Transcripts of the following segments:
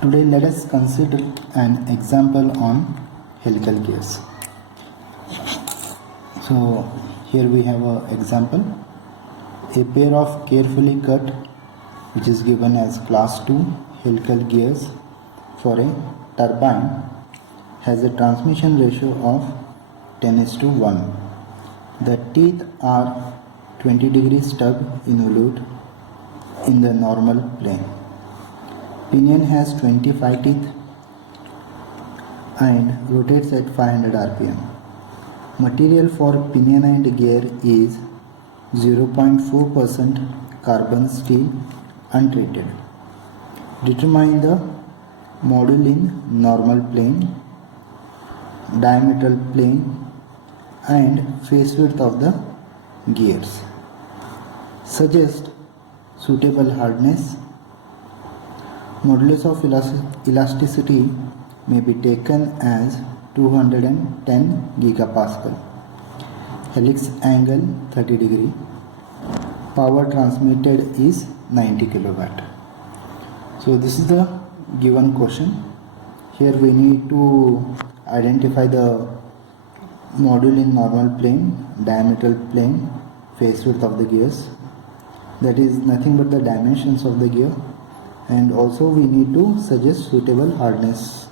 Today let us consider an example on helical gears. So here we have an example. A pair of carefully cut, which is given as class 2 helical gears for a turbine, has a transmission ratio of 10:1. The teeth are 20 degrees stuck involute in the normal plane. Pinion has 25 teeth and rotates at 500 rpm. Material for pinion and gear is 0.4% carbon steel untreated. Determine the module in normal plane, diametral plane and face width of the gears. Suggest suitable hardness. Modulus of elasticity may be taken as 210 gigapascal. Helix angle 30 degree. Power transmitted is 90 kilowatt. So this is the given question. Here we need to identify the module in normal plane, diametral plane, face width of the gears. That is nothing but the dimensions of the gear, and also we need to suggest suitable hardness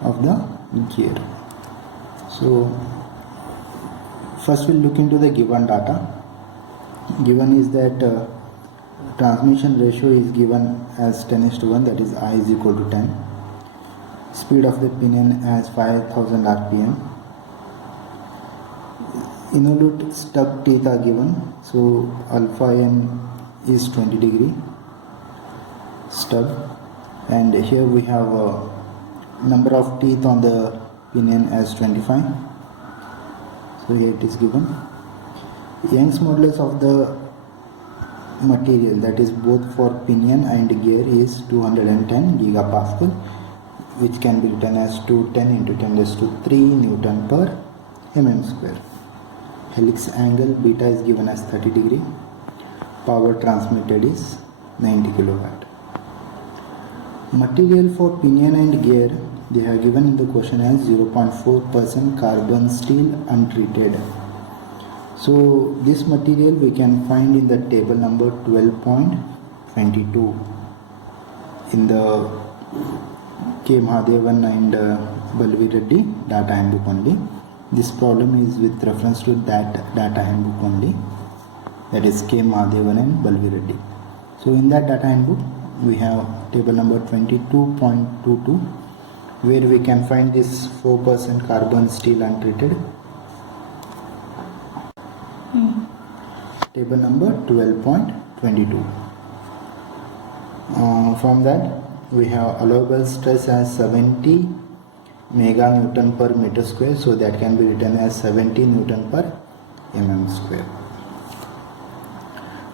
of the gear. So first we'll look into the given data. Given is that transmission ratio is given as 10:1, that is I is equal to 10. Speed of the pinion as 5000 rpm. Involute stuck teeth are given, so alpha n is 20 degree stub, and here we have a number of teeth on the pinion as 25. So here it is given. Young's modulus of the material, that is both for pinion and gear, is 210 gigapascal, which can be written as 210 into 10⁻³ Newton per mm square. Helix angle beta is given as 30 degree. Power transmitted is 90 kilowatt. Material for pinion and gear, they have given in the question as 0.4% carbon steel untreated. So this material we can find in the table number 12.22 in the K. Mahadevan and Balvi Reddy data handbook only. This problem is with reference to that data handbook only, that is K. Mahadevan and Balvi Reddy. So in that data handbook we have table number 22.22 where we can find this 4% carbon steel untreated. Table number 12.22. From that we have allowable stress as 70 mega Newton per meter square, so that can be written as 70 Newton per mm square.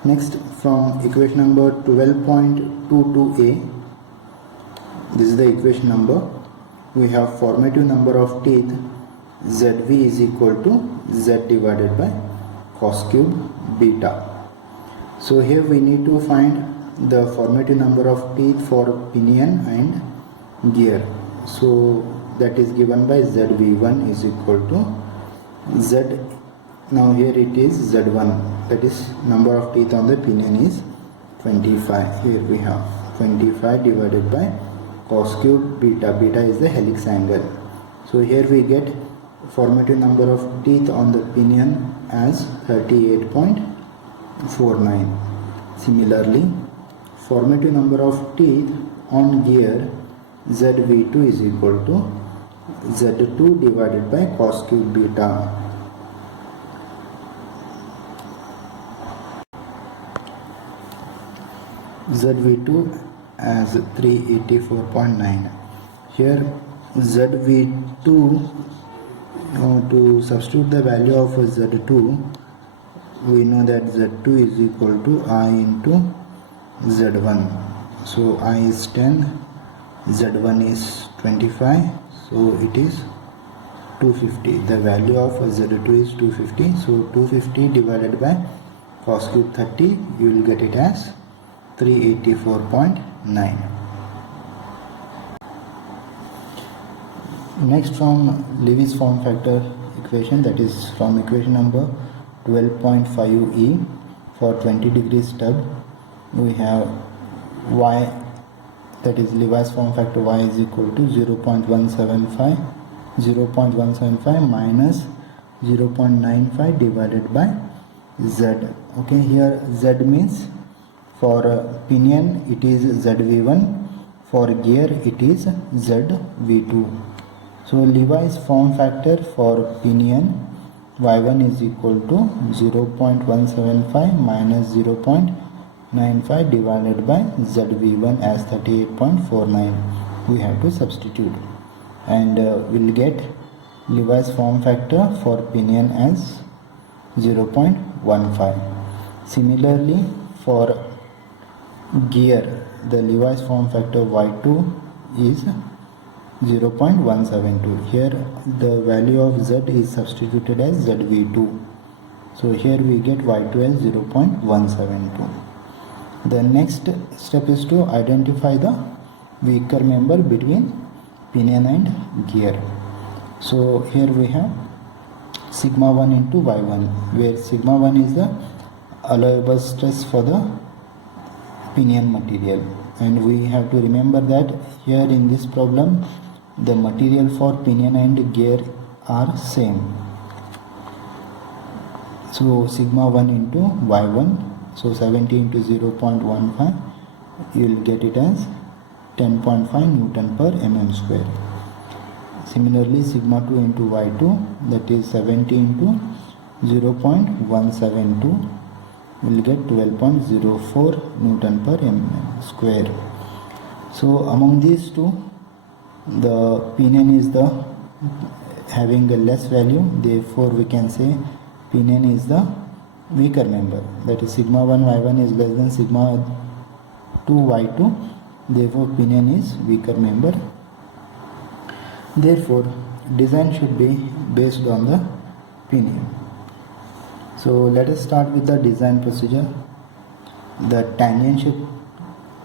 Next, from equation number 12.22a, this is the equation number. We have formative number of teeth Zv is equal to Z divided by cos cube beta. So here we need to find the formative number of teeth for pinion and gear. So that is given by Zv1 is equal to Z. Now here it is Z1, that is number of teeth on the pinion is 25. Here we have 25 divided by cos cube beta. Beta is the helix angle. So here we get formative number of teeth on the pinion as 38.49. Similarly, formative number of teeth on gear Zv2 is equal to Z2 divided by cos cube beta. Zv2 as 384.9. Here Zv2, to substitute the value of Z2, we know that Z2 is equal to I into Z1. So I is 10, Z1 is 25, so it is 250. The value of Z2 is 250, so 250 divided by cos cube 30, you will get it as 384.9. Next, from Lewis form factor equation, that is from equation number 12.5e, for 20 degrees stub we have y, that is Lewis form factor y is equal to 0.175 minus 0.95 divided by z. Okay, here z means for pinion it is zv1, for gear it is zv2. So Lewis form factor for pinion y1 is equal to 0.175 minus 0.95 divided by zv1 as 38.49. we have to substitute, and we'll get Lewis form factor for pinion as 0.15. Similarly, for gear, the Lewis form factor y2 is 0.172. Here the value of z is substituted as zv2. So here we get y2 as 0.172. The next step is to identify the weaker member between pinion and gear. So here we have sigma 1 into y1, where sigma 1 is the allowable stress for the pinion material, and we have to remember that here in this problem the material for pinion and gear are same. So sigma 1 into y1, so 70 into 0.15, you will get it as 10.5 Newton per mm square. Similarly, sigma 2 into y2, that is 70 into 0.172, will get 12.04 Newton per mm square. So among these two, the pinion is the having a less value, therefore we can say pinion is the weaker member, that is sigma 1 y1 is less than sigma 2 y2, therefore pinion is weaker member. Therefore design should be based on the pinion. So let us start with the design procedure. The tangential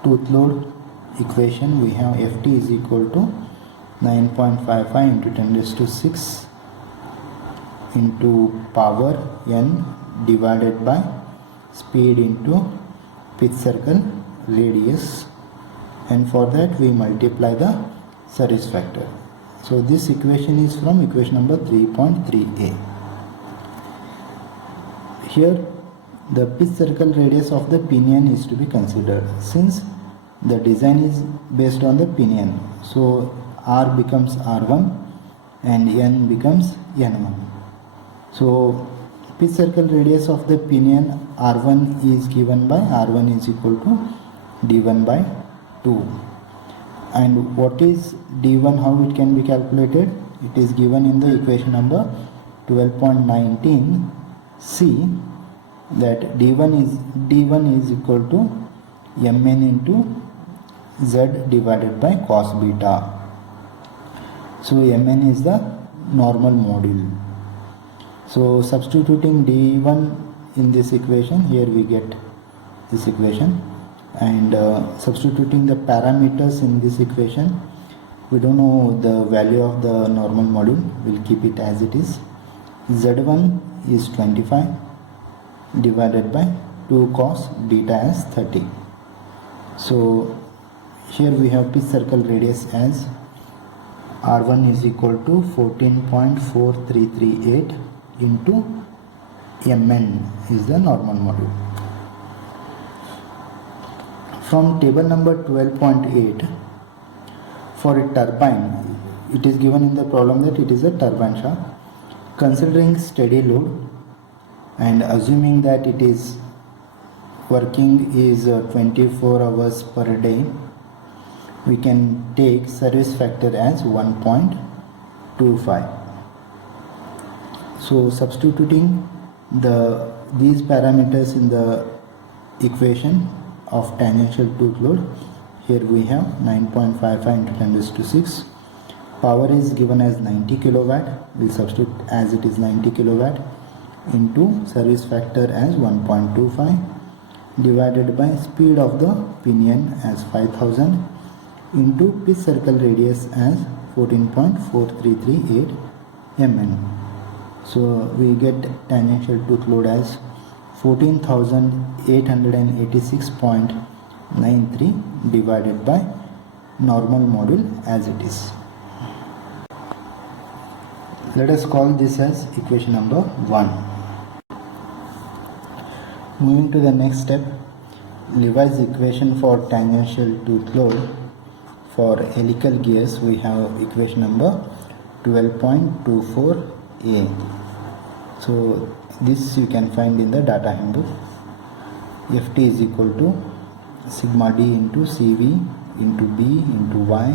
tooth load equation, we have Ft is equal to 9.55 into 10 raised to 6 into power n divided by speed into pitch circle radius, and for that we multiply the service factor. So this equation is from equation number 3.3a. Here the pitch circle radius of the pinion is to be considered. Since the design is based on the pinion, so R becomes R1 and N becomes N1. So pitch circle radius of the pinion R1 is given by R1 is equal to D1 by 2. And what is D1, how it can be calculated? It is given in the equation number 12.19c, that D1 is equal to Mn into Z divided by cos beta. So Mn is the normal module. So substituting D1 in this equation, here we get this equation, and substituting the parameters in this equation, we don't know the value of the normal module, we'll keep it as it is. Z1 is 25 divided by 2 cos beta as 30. So here we have pitch circle radius as R1 is equal to 14.4338 into Mn is the normal module. From table number 12.8, for a turbine, it is given in the problem that it is a turbine shaft. Considering steady load and assuming that it is working is 24 hours per day, we can take service factor as 1.25. So substituting these parameters in the equation of tangential tooth load, here we have 9.55 into 10 raised to 6. Power is given as 90 kilowatt, we'll substitute as it is 90 kilowatt into service factor as 1.25 divided by speed of the pinion as 5000 into pitch circle radius as 14.4338 mn. So we get tangential tooth load as 14,886.93 divided by normal module as it is. Let us call this as equation number 1. Moving to the next step, Levi's equation for tangential tooth load for helical gears. We have equation number 12.24a. So this you can find in the data handbook. Ft is equal to sigma d into Cv into b into y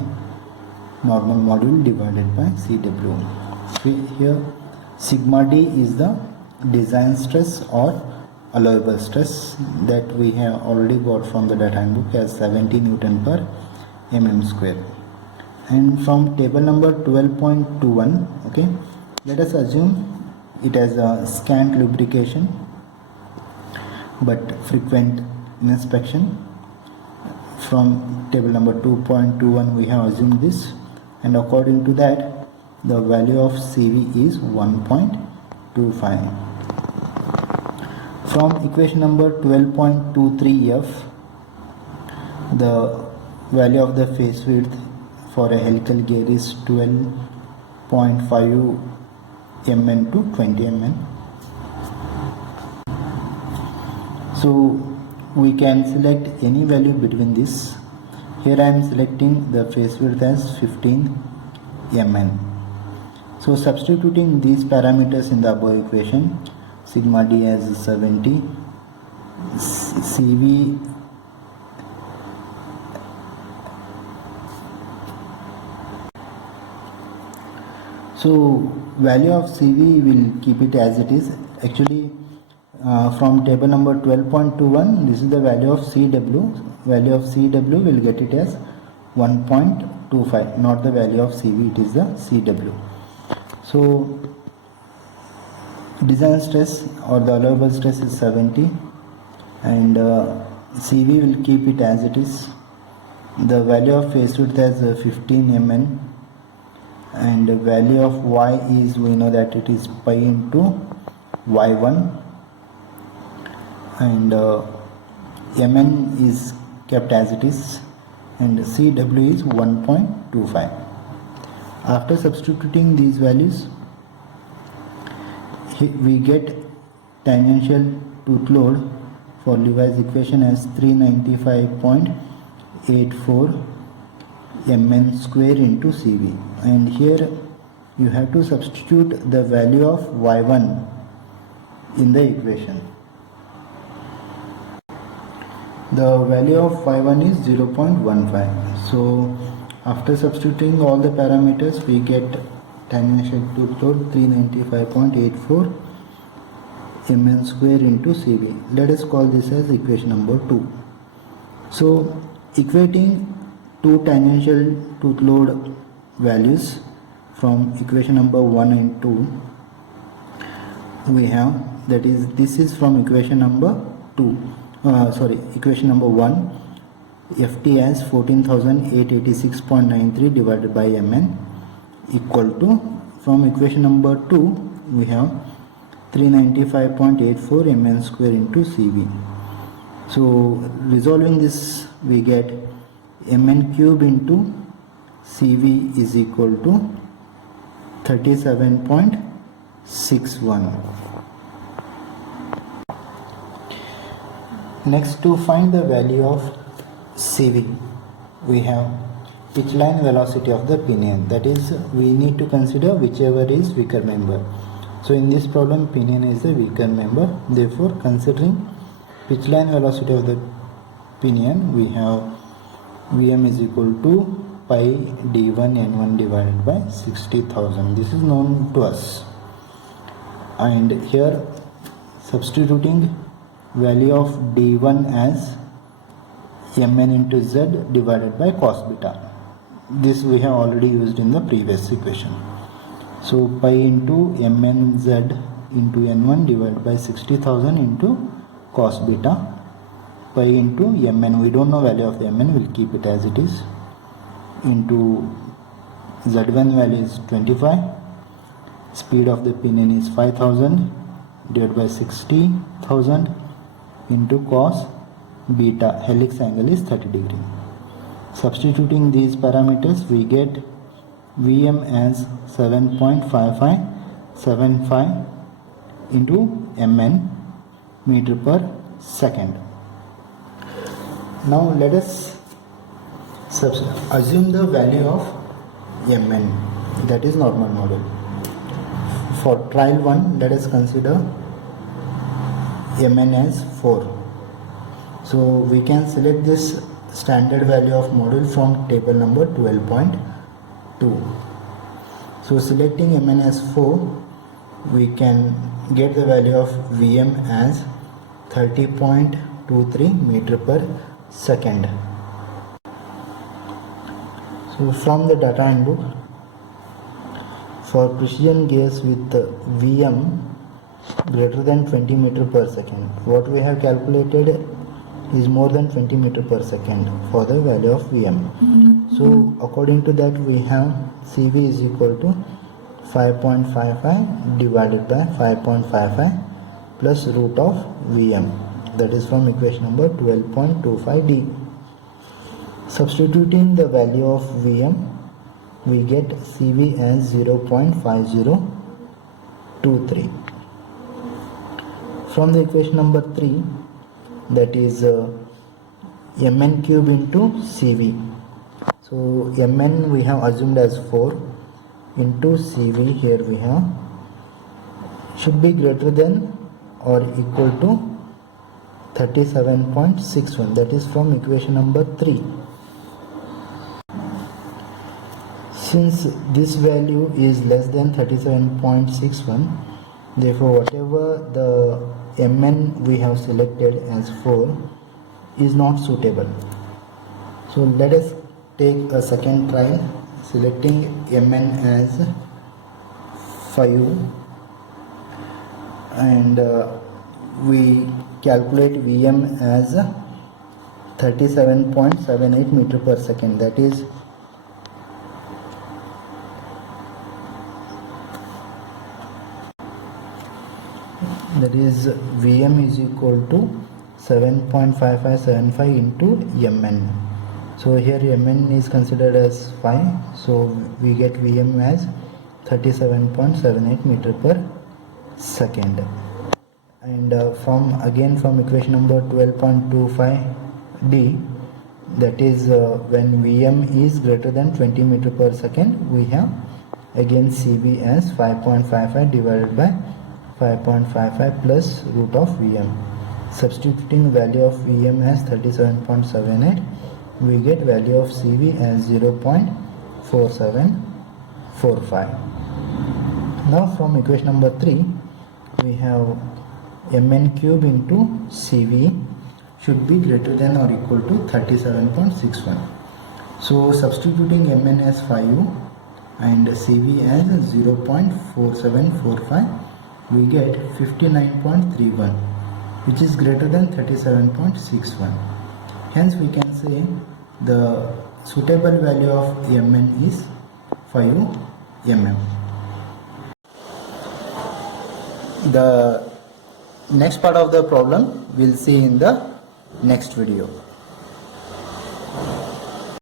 normal module divided by Cw. Here sigma d is the design stress or allowable stress that we have already got from the data handbook as 70 Newton per mm square. And from table number 12.21, okay, let us assume it has a scant lubrication but frequent inspection. From table number 2.21 we have assumed this, and according to that the value of Cv is 1.25. From equation number 12.23f, the value of the face width for a helical gear is 12.5 mn to 20 mn. So we can select any value between this. Here I am selecting the face width as 15 mn. So substituting these parameters in the above equation, sigma d as 70, Cv so value of Cv will keep it as it is. Actually from table number 12.21, this is the value of Cw. Value of Cw will get it as 1.25, not the value of Cv, it is the Cw. So design stress or the allowable stress is 70, and Cv will keep it as it is. The value of face width as 15 mn, and the value of y is, we know that it is pi into y1, and mn is kept as it is, and Cw is 1.25. After substituting these values, we get tangential tooth load for Levi's equation as 395.84 mn square into Cv, and here you have to substitute the value of y1 in the equation. The value of y1 is 0.15. So after substituting all the parameters, we get tangential tooth load 395.84 mn square into Cv. Let us call this as equation number 2. So equating two tangential tooth load values from equation number 1 and 2, we have, that is, this is from equation number 2, equation number 1, Ft as 14,886.93 divided by mn equal to, from equation number 2 we have 395.84 mn square into Cv. So resolving this, we get mn cube into Cv is equal to 37.61. Next, to find the value of Cv, we have pitch line velocity of the pinion, that is, we need to consider whichever is weaker member. So in this problem, pinion is the weaker member, therefore considering pitch line velocity of the pinion, we have Vm is equal to pi d1 n1 divided by 60,000. This is known to us, and here substituting value of d1 as mn into z divided by cos beta. This we have already used in the previous equation. So pi into mn z into n1 divided by 60,000 into cos beta, pi into mn, we don't know value of the mn, we'll keep it as it is, into Z1 value is 25, speed of the pinion is 5000 divided by 60,000 into cos beta, helix angle is 30 degree. Substituting these parameters, we get Vm as 7.5575 into Mn meter per second. Now let us assume the value of Mn, that is normal model. For trial 1, let us consider Mn as 4. So we can select this standard value of model from table number 12.2. So selecting Mn as 4, we can get the value of Vm as 30.23 meter per second. So from the data handbook, for precision gears with Vm greater than 20 meter per second, what we have calculated is more than 20 meter per second for the value of Vm. So according to that, we have Cv is equal to 5.55 divided by 5.55 plus root of Vm, that is from equation number 12.25d. Substituting the value of Vm, we get Cv as 0.5023. From the equation number 3, that is Mn cube into Cv. So Mn we have assumed as 4 into Cv, here we have, should be greater than or equal to 37.61, that is from equation number 3. Since this value is less than 37.61, therefore whatever the Mn we have selected as 4 is not suitable. So let us take a second trial, selecting Mn as 5, and we calculate Vm as 37.78 meter per second, that is Vm is equal to 7.5575 into Mn. So here Mn is considered as 5, so we get Vm as 37.78 meter per second. And from equation number 12.25d, that is when Vm is greater than 20 meter per second, we have again Cv as 5.55 divided by 5.55 plus root of Vm. Substituting value of Vm as 37.78, we get value of Cv as 0.4745. Now from equation number 3, we have Mn cube into Cv should be greater than or equal to 37.61. So substituting Mn as 5 and Cv as 0.4745, we get 59.31, which is greater than 37.61. Hence we can say the suitable value of Mn is 5 mm. The next part of the problem we'll see in the next video.